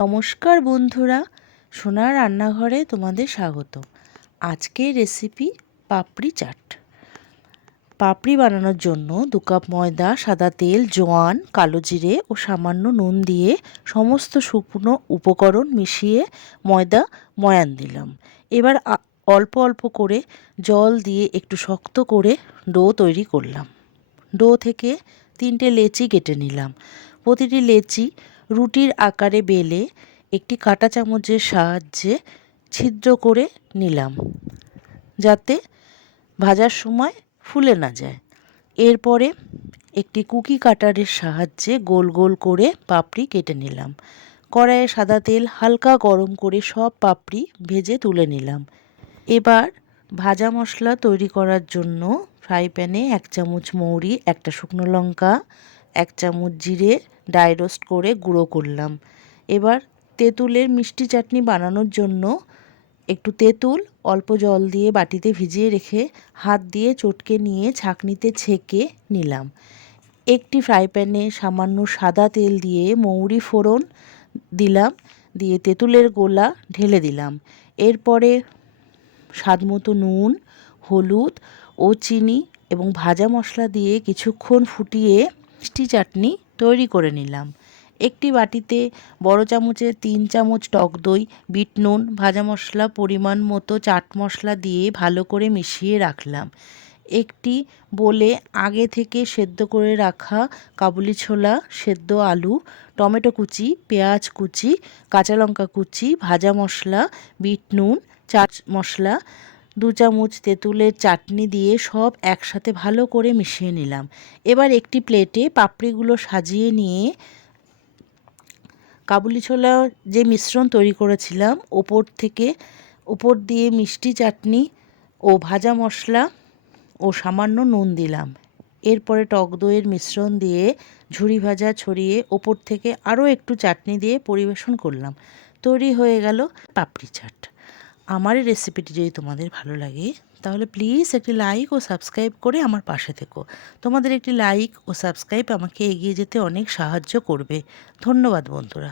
নমস্কার বন্ধুরা, সোনার রান্নাঘরে তোমাদের স্বাগত। আজকের রেসিপি পাপড়ি চাট। পাপড়ি বানানোর জন্য 2 কাপ ময়দা, সাদা তেল, জোয়ান, কালো জিরে ও সামান্য নুন দিয়ে সমস্ত শুকনো উপকরণ মিশিয়ে ময়ান দিলাম। এবার অল্প অল্প করে জল দিয়ে একটু শক্ত করে ডো তৈরি করলাম। ডো থেকে 3টে লেচি কেটে নিলাম। প্রতিটি লেচি রুটির আকারে বেলে একটি কাঁটা চামচের সাহায্যে ছিদ্র করে নিলাম, যাতে ভাজার সময় ফুলে না যায়। এরপরে একটি কুকি কাটারের সাহায্যে গোল গোল করে পাপড়ি কেটে নিলাম। কড়াইয়ে সাদা তেল হালকা গরম করে সব পাপড়ি ভেজে তুলে নিলাম। এবার ভাজা মশলা তৈরি করার জন্য ফ্রাই প্যানে 1 চামচ মৌরি, 1টা শুকনো লঙ্কা, 1 চামচ জিরে ড্রাই রোস্ট করে গুঁড়ো করলাম। এবার তেঁতুলের মিষ্টি চাটনি বানানোর জন্য একটু তেঁতুল অল্প জল দিয়ে বাটিতে ভিজিয়ে রেখে হাত দিয়ে চটকে নিয়ে ছাঁকনিতে ছেঁকে নিলাম। একটি ফ্রাই প্যানে সামান্য সাদা তেল দিয়ে মৌরি ফোড়ন দিলাম, দিয়ে তেঁতুলের গোলা ঢেলে দিলাম। এরপরে স্বাদমতো নুন, হলুদ ও চিনি এবং ভাজা মশলা দিয়ে কিছুক্ষণ ফুটিয়ে মিষ্টি চাটনি তৈরি করে নিলাম। একটি বাটিতে বড় চামচের 3 চামচ টক দই, বিট নুন, ভাজা মশলা, পরিমাণ মতো চাট মশলা দিয়ে ভালো করে মিশিয়ে রাখলাম। একটি বোলে আগে থেকে সেদ্ধ করে রাখা কাবুলি ছোলা, সেদ্ধ আলু, টমেটো কুচি, পেঁয়াজ কুচি, কাঁচা লঙ্কা কুচি, ভাজা মশলা, বিট নুন, চাট মশলা, 2 চামচ তেঁতুলের চাটনি দিয়ে সব একসাথে ভালো করে মিশিয়ে নিলাম। এবার একটি প্লেটে পাপড়িগুলো সাজিয়ে নিয়ে কাবুলি ছোলা যে মিশ্রণ তৈরি করেছিলাম ওপর দিয়ে মিষ্টি চাটনি ও ভাজা মশলা ও সামান্য নুন দিলাম। এরপরে টক দইয়ের মিশ্রণ দিয়ে ঝুরি ভাজা ছড়িয়ে ওপর থেকে আরও একটু চাটনি দিয়ে পরিবেশন করলাম। তৈরি হয়ে গেল পাপড়ি চাট। আমার এই রেসিপিটি যদি তোমাদের ভালো লাগে তাহলে প্লিজ একটি লাইক ও সাবস্ক্রাইব করে আমার পাশে থেকো। তোমাদের একটি লাইক ও সাবস্ক্রাইব আমাকে এগিয়ে যেতে অনেক সাহায্য করবে। ধন্যবাদ বন্ধুরা।